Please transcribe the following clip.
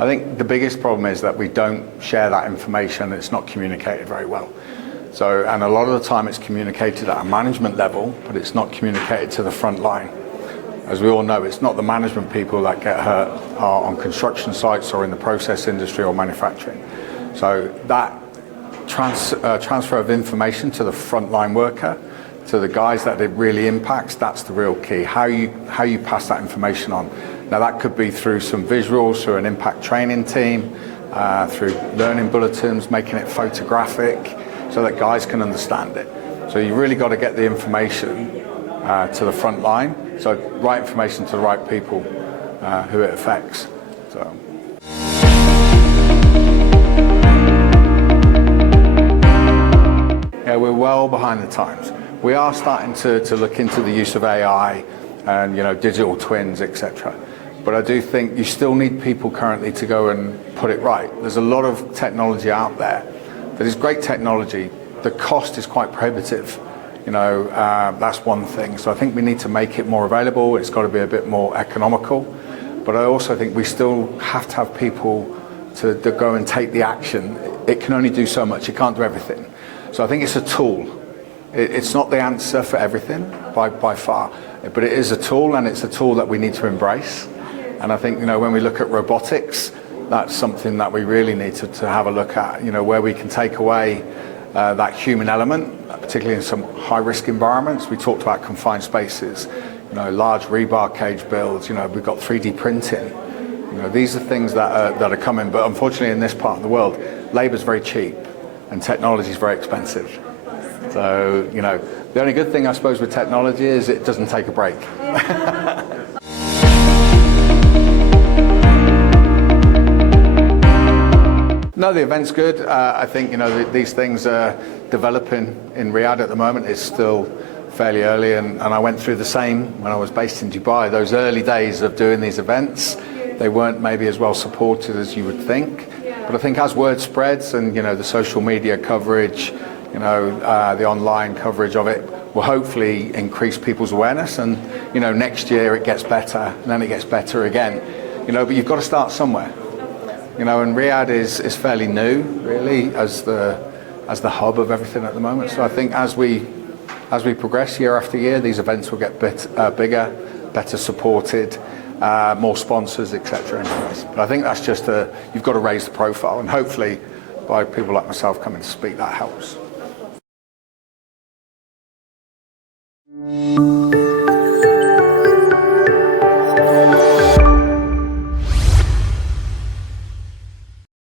I think the biggest problem is that we don't share that information. It's not communicated very well. So, and a lot of the time it's communicated at a management level, but it's not communicated to the front line. As we all know, it's not the management people that get hurt on construction sites or in the process industry or manufacturing. So that transfer of information to the frontline worker, to the guys that it really impacts, that's the real key. How you pass that information on. Now that could be through some visuals, through an impact training team, through learning bulletins, making it photographic so that guys can understand it. So you really got to get the information to the front line, so right information to the right people who it affects. So. Yeah, we're well behind the times. We are starting to look into the use of AI and digital twins, etc. But I do think you still need people currently to go and put it right. There's a lot of technology out there that is great technology. The cost is quite prohibitive. That's one thing. So I think we need to make it more available. It's got to be a bit more economical. But I also think we still have to have people to go and take the action. It can only do so much. It can't do everything. So I think it's a tool. It's not the answer for everything by far, but it is a tool, and it's a tool that we need to embrace. And I think when we look at robotics, that's something that we really need to have a look at. Where we can take away that human element, particularly in some high-risk environments. We talked about confined spaces, large rebar cage builds. We've got 3D printing. These are things that are coming, but unfortunately in this part of the world, labour is very cheap and technology is very expensive. So the only good thing I suppose with technology is it doesn't take a break. No, the event's good. I think these things are developing in Riyadh at the moment. It's still fairly early, and I went through the same when I was based in Dubai. Those early days of doing these events, they weren't maybe as well supported as you would think. But I think as word spreads and the social media coverage, the online coverage of it will hopefully increase people's awareness, and next year it gets better, and then it gets better again. But you've got to start somewhere. And Riyadh is fairly new, really, as the hub of everything at the moment. So I think as we progress year after year, these events will get bigger, better supported, more sponsors, etc. But I think that's just you've got to raise the profile, and hopefully by people like myself coming to speak, that helps.